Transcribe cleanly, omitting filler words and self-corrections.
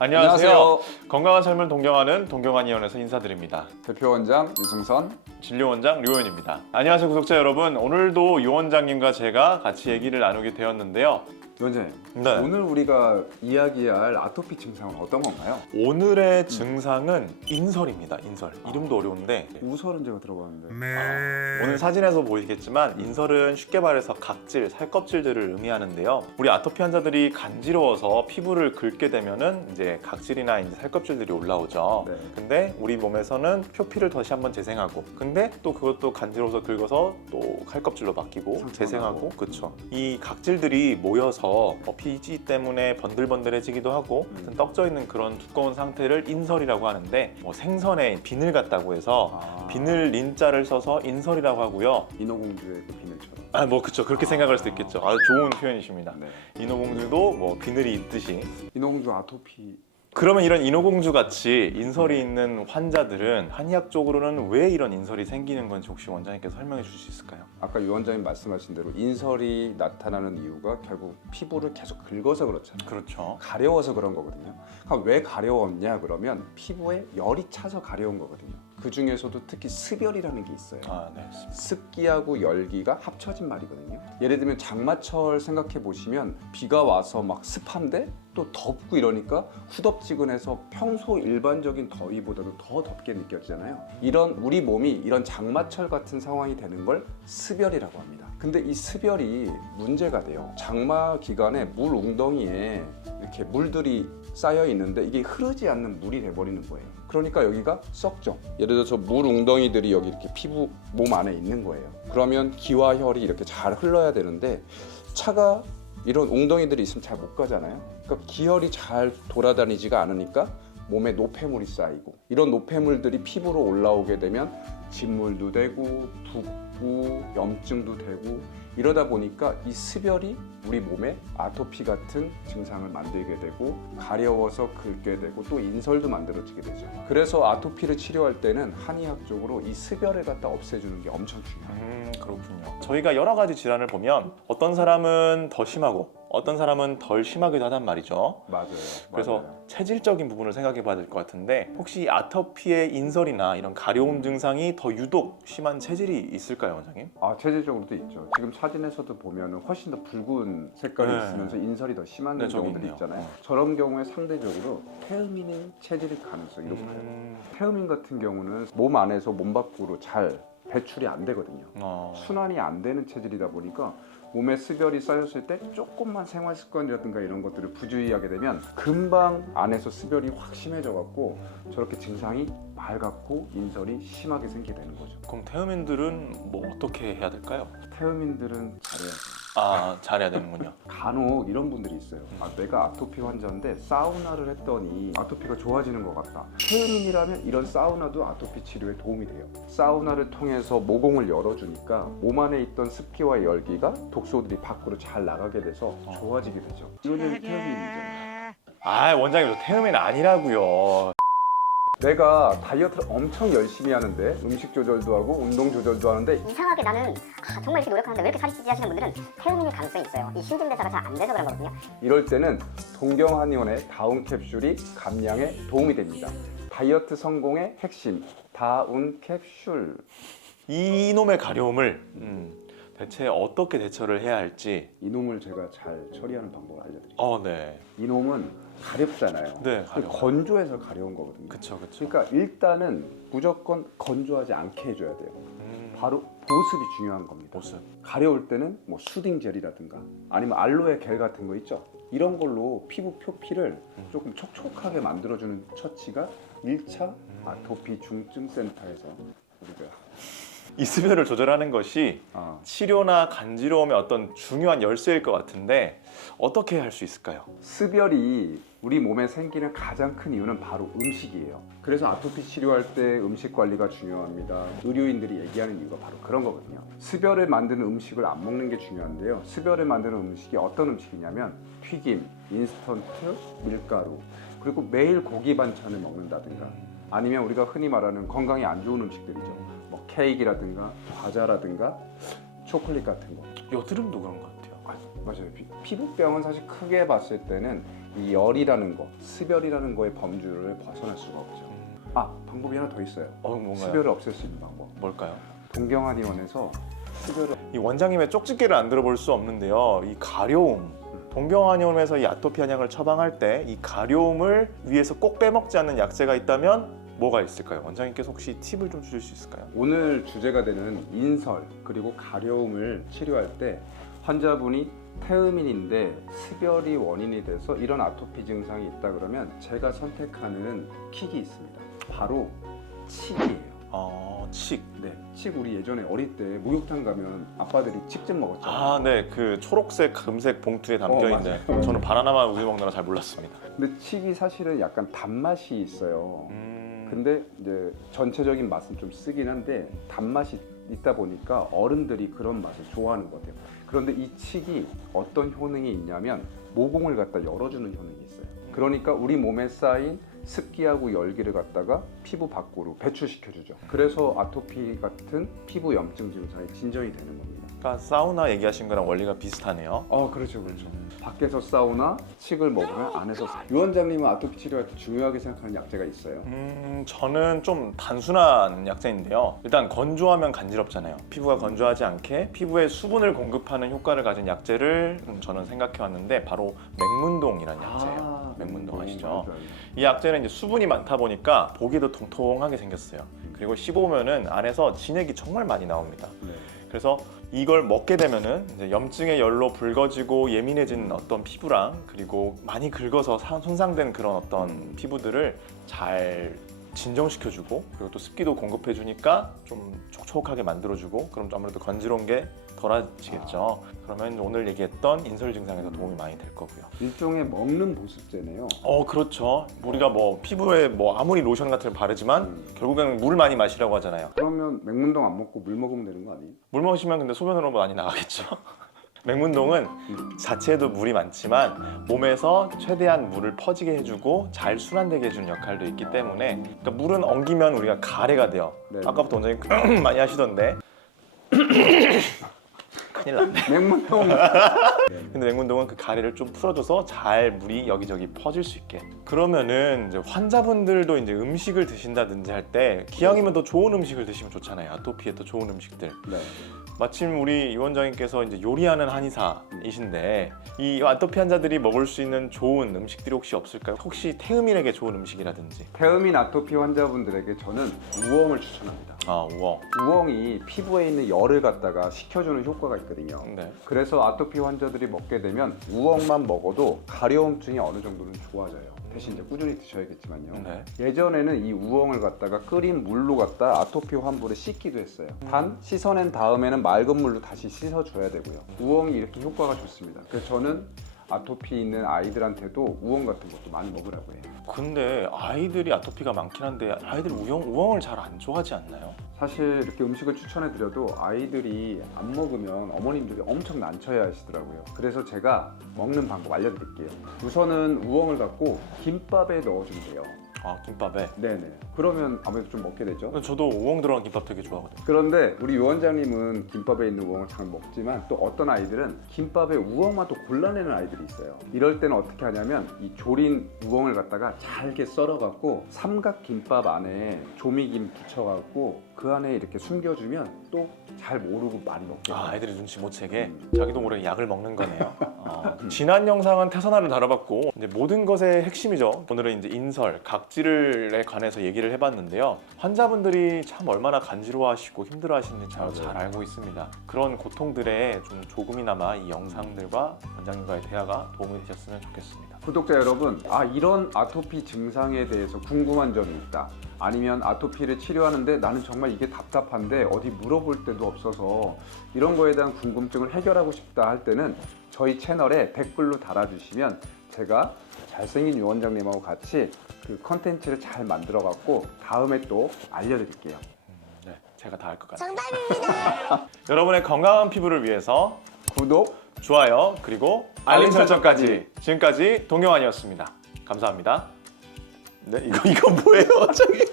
안녕하세요. 건강한 삶을 동경하는 동경한의원에서 인사드립니다. 대표원장 유승선, 진료원장 류원입니다. 안녕하세요 구독자 여러분. 오늘도 유 원장님과 제가 같이 얘기를 나누게 되었는데요. 위원장님, 네. 오늘 우리가 이야기할 아토피 증상은 어떤 건가요? 오늘의 증상은 인설입니다. 인설. 이름도 어려운데 우설은 제가 들어봤는데 오늘 사진에서 보이겠지만 인설은 쉽게 말해서 각질, 살껍질들을 의미하는데요. 우리 아토피 환자들이 간지러워서 피부를 긁게 되면은 이제 각질이나 이제 살껍질들이 올라오죠. 네. 근데 우리 몸에서는 표피를 다시 한번 재생하고, 근데 또 그것도 간지러워서 긁어서 또 칼껍질로 바뀌고 상처가 재생하고, 나고. 그렇죠. 이 각질들이 모여서 피지 때문에 번들번들해지기도 하고 떡져 있는 그런 두꺼운 상태를 인설이라고 하는데, 생선에 비늘 같다고 해서 비늘 린자를 써서 인설이라고 하고요. 인어공주의 그 비늘처럼. 그쵸. 그렇게 생각할 수도 있겠죠. 아주 좋은 표현이십니다. 네. 인어공주도 비늘이 있듯이. 인어공주 아토피. 그러면 이런 인어공주 같이 인설이 있는 환자들은 한의학적으로는 왜 이런 인설이 생기는 건지 혹시 원장님께서 설명해 주실 수 있을까요? 아까 유 원장님 말씀하신 대로 인설이 나타나는 이유가 결국 피부를 계속 긁어서 그렇잖아요. 그렇죠. 가려워서 그런 거거든요. 그럼 왜 가려웠냐 그러면 피부에 열이 차서 가려운 거거든요. 그 중에서도 특히 습열이라는 게 있어요. 네. 습기하고 열기가 합쳐진 말이거든요. 예를 들면 장마철 생각해 보시면 비가 와서 막 습한데 또 덥고 이러니까 후덥지근해서 평소 일반적인 더위보다도 더 덥게 느껴지잖아요. 이런 우리 몸이 이런 장마철 같은 상황이 되는 걸 습열이라고 합니다. 근데 이 습열이 문제가 돼요. 장마 기간에 물 웅덩이에 이렇게 물들이 쌓여 있는데 이게 흐르지 않는 물이 돼버리는 거예요. 그러니까 여기가 썩죠. 예를 들어서 물 웅덩이들이 여기 이렇게 피부 몸 안에 있는 거예요. 그러면 기와 혈이 이렇게 잘 흘러야 되는데 차가 이런 웅덩이들이 있으면 잘 못 가잖아요. 그러니까 기혈이 잘 돌아다니지가 않으니까 몸에 노폐물이 쌓이고, 이런 노폐물들이 피부로 올라오게 되면 진물도 되고 붓고 염증도 되고, 이러다 보니까 이 습열이 우리 몸에 아토피 같은 증상을 만들게 되고 가려워서 긁게 되고 또 인설도 만들어지게 되죠. 그래서 아토피를 치료할 때는 한의학적으로 이 습열을 갖다 없애주는 게 엄청 중요해요. 그렇군요. 저희가 여러 가지 질환을 보면 어떤 사람은 더 심하고 어떤 사람은 덜 심하기도 하단 말이죠. 맞아요. 그래서 체질적인 부분을 생각해 봐야 될 것 같은데, 혹시 아토피의 인설이나 이런 가려움 증상이 더 유독 심한 체질이 있을까요, 원장님? 체질적으로도 있죠. 지금 사진에서도 보면 훨씬 더 붉은 색깔이 네. 있으면서 인설이 더 심한 네, 저기 경우들이 있네요. 있잖아요. 저런 경우에 상대적으로 태음인의 체질일 가능성이 높아요. 태음인 같은 경우는 몸 안에서 몸 밖으로 잘 배출이 안 되거든요. 순환이 안 되는 체질이다 보니까 몸에 습열이 쌓였을 때 조금만 생활 습관이라든가 이런 것들을 부주의하게 되면 금방 안에서 습열이 확 심해져 갖고 저렇게 증상이 맑았고 인설이 심하게 생기게 되는 거죠. 그럼 태음인들은 어떻게 해야 될까요? 태음인들은 잘해야죠. 잘해야 되는군요. 간혹 이런 분들이 있어요. 내가 아토피 환자인데 사우나를 했더니 아토피가 좋아지는 것 같다. 태음인이라면 이런 사우나도 아토피 치료에 도움이 돼요. 사우나를 통해서 모공을 열어주니까 몸 안에 있던 습기와 열기가 독소들이 밖으로 잘 나가게 돼서 좋아지게 되죠. 이거는 태음인이잖아요. 원장님, 저 태음인 아니라고요. 내가 다이어트를 엄청 열심히 하는데 음식 조절도 하고 운동 조절도 하는데 이상하게 나는 정말 이렇게 노력하는데 왜 이렇게 살이 찌지 하시는 분들은 태음인일 가능성이 있어요. 이 신진대사가 잘 안 돼서 그런 거거든요. 이럴 때는 동경한의원의 다운 캡슐이 감량에 도움이 됩니다. 다이어트 성공의 핵심, 다운 캡슐. 이놈의 가려움을 대체 어떻게 대처를 해야 할지. 이놈을 제가 잘 처리하는 방법을 알려드릴게요. 네. 이놈은 가렵잖아요. 네, 가려워요. 건조해서 가려운 거거든요. 그쵸. 그러니까 일단은 무조건 건조하지 않게 해줘야 돼요. 바로 보습이 중요한 겁니다. 보습. 가려울 때는 수딩 젤이라든가 아니면 알로에 겔 같은 거 있죠. 이런 걸로 피부 표피를 조금 촉촉하게 만들어주는 처치가 1차 아토피 중증 센터에서 우리가 이 습열을 조절하는 것이 치료나 간지러움의 어떤 중요한 열쇠일 것 같은데, 어떻게 할 수 있을까요? 습열이 우리 몸에 생기는 가장 큰 이유는 바로 음식이에요. 그래서 아토피 치료할 때 음식 관리가 중요합니다. 의료인들이 얘기하는 이유가 바로 그런 거거든요. 습열을 만드는 음식을 안 먹는 게 중요한데요. 습열을 만드는 음식이 어떤 음식이냐면 튀김, 인스턴트, 밀가루, 그리고 매일 고기 반찬을 먹는다든가, 아니면 우리가 흔히 말하는 건강에 안 좋은 음식들이죠. 케이크라든가 과자라든가 초콜릿 같은 거. 여드름도 그런 것 같아요. 맞아요. 피부병은 사실 크게 봤을 때는 이 열이라는 거, 습열이라는 거의 범주를 벗어날 수가 없죠. 방법이 하나 더 있어요. 뭔가요? 습열을 없앨 수 있는 방법. 뭘까요? 동경한의원에서 습열을 이 원장님의 쪽집게를 안 들어볼 수 없는데요. 이 가려움, 동경한의원에서 이 아토피 한약을 처방할 때 이 가려움을 위해서 꼭 빼먹지 않는 약재가 있다면 뭐가 있을까요? 원장님께서 혹시 팁을 좀 주실 수 있을까요? 오늘 주제가 되는 인설 그리고 가려움을 치료할 때 환자분이 태음인인데 습열이 원인이 돼서 이런 아토피 증상이 있다 그러면 제가 선택하는 킥이 있습니다. 바로 칡이에요. 칡. 네, 칡 우리 예전에 어릴 때 목욕탕 가면 아빠들이 칡즙 먹었잖아요. 네, 그 초록색, 금색 봉투에 담겨 있는. 맞아요. 저는 바나나만 우유 먹느라 잘 몰랐습니다. 근데 칡이 사실은 약간 단맛이 있어요. 근데 이제 전체적인 맛은 좀 쓰긴 한데 단맛이 있다 보니까 어른들이 그런 맛을 좋아하는 것 같아요. 그런데 이 칡이 어떤 효능이 있냐면 모공을 갖다 열어주는 효능이 있어요. 그러니까 우리 몸에 쌓인 습기하고 열기를 갖다가 피부 밖으로 배출시켜주죠. 그래서 아토피 같은 피부 염증 증상이 진정이 되는 겁니다. 그러니까 사우나 얘기하신 거랑 원리가 비슷하네요. 그렇죠. 밖에서 사우나, 칡을 먹으면 안에서 유 원장님은 아토피 치료할 때 중요하게 생각하는 약재가 있어요? 저는 좀 단순한 약재인데요. 일단 건조하면 간지럽잖아요. 피부가 건조하지 않게 피부에 수분을 공급하는 효과를 가진 약재를 저는 생각해 왔는데 바로 맹문동이라는 약재예요. 맹문동 아시죠? 이 약재는 이제 수분이 많다 보니까 보기도 통통하게 생겼어요. 그리고 씹어보면은 안에서 진액이 정말 많이 나옵니다. 네. 그래서 이걸 먹게 되면은 이제 염증의 열로 붉어지고 예민해진 어떤 피부랑 그리고 많이 긁어서 손상된 그런 어떤 피부들을 잘 진정시켜주고 그리고 또 습기도 공급해주니까 좀 촉촉하게 만들어주고 그럼 아무래도 건지러운 게 덜해지겠죠. 그러면 오늘 얘기했던 인설 증상에서 도움이 많이 될 거고요. 일종의 먹는 보습제네요. 그렇죠. 우리가 뭐 피부에 뭐 아무리 로션 같은 걸 바르지만 결국에는 물 많이 마시라고 하잖아요. 그러면 맹문동 안 먹고 물 먹으면 되는 거 아니에요? 물 마시면 근데 소변으로 많이 나가겠죠. 맹문동은 자체에도 물이 많지만 몸에서 최대한 물을 퍼지게 해주고 잘 순환되게 해주는 역할도 있기 때문에 그러니까 물은 엉기면 우리가 가래가 돼요. 네. 아까부터 원장님 많이 하시던데 큰일 났네. 맹문동. 근데 맹문동은 그 가래를 좀 풀어줘서 잘 물이 여기저기 퍼질 수 있게. 그러면은 이제 환자분들도 이제 음식을 드신다든지 할 때 기왕이면 더 좋은 음식을 드시면 좋잖아요. 아토피에 더 좋은 음식들. 네. 마침 우리 이 원장님께서 이제 요리하는 한의사이신데 이 아토피 환자들이 먹을 수 있는 좋은 음식들이 혹시 없을까요? 혹시 태음인에게 좋은 음식이라든지. 태음인 아토피 환자분들에게 저는 우엉을 추천합니다. 우엉. 우엉이 피부에 있는 열을 갖다가 식혀주는 효과가 있거든요. 네. 그래서 아토피 환자들이 먹게 되면 우엉만 먹어도 가려움증이 어느 정도는 좋아져요. 대신 이제 꾸준히 드셔야겠지만요. 네. 예전에는 이 우엉을 갖다가 끓인 물로 갖다 아토피 환부를 씻기도 했어요. 단 씻어낸 다음에는 맑은 물로 다시 씻어줘야 되고요. 우엉이 이렇게 효과가 좋습니다. 그래서 저는 아토피 있는 아이들한테도 우엉 같은 것도 많이 먹으라고 해요. 근데 아이들이 아토피가 많긴 한데 아이들 우엉을 잘 안 좋아하지 않나요? 사실 이렇게 음식을 추천해 드려도 아이들이 안 먹으면 어머님들이 엄청 난처해 하시더라고요. 그래서 제가 먹는 방법 알려드릴게요. 우선은 우엉을 갖고 김밥에 넣어주면 돼요. 김밥에? 네네. 그러면 아무래도 좀 먹게 되죠. 저도 우엉 들어간 김밥 되게 좋아하거든요. 그런데 우리 유 원장님은 김밥에 있는 우엉을 잘 먹지만 또 어떤 아이들은 김밥에 우엉만 또 골라내는 아이들이 있어요. 이럴 때는 어떻게 하냐면 이 조린 우엉을 갖다가 잘게 썰어갖고 삼각 김밥 안에 조미김 붙여갖고 그 안에 이렇게 숨겨주면 또 잘 모르고 많이 먹게 돼요. 아이들이 눈치 못 채게 자기도 모르게 약을 먹는 거네요. 지난 영상은 태산화를 다뤄봤고 이제 모든 것의 핵심이죠. 오늘은 이제 인설, 각질에 관해서 얘기를 해봤는데요. 환자분들이 참 얼마나 간지러워하시고 힘들어하시는지 잘 알고 있습니다. 그런 고통들에 좀 조금이나마 이 영상들과 원장님과의 대화가 도움이 되셨으면 좋겠습니다. 구독자 여러분, 이런 아토피 증상에 대해서 궁금한 점이 있다. 아니면 아토피를 치료하는데 나는 정말 이게 답답한데 어디 물어볼 데도 없어서 이런 거에 대한 궁금증을 해결하고 싶다 할 때는 저희 채널에 댓글로 달아주시면 제가 잘생긴 유 원장님하고 같이 그 컨텐츠를 잘 만들어 갖고 다음에 또 알려드릴게요. 네, 제가 다 할 것 같아요. 정답입니다. 여러분의 건강한 피부를 위해서 구독, 좋아요, 그리고 알림 설정까지. 지금까지 동경환이었습니다. 감사합니다. 네, 이거 뭐예요, 갑자기?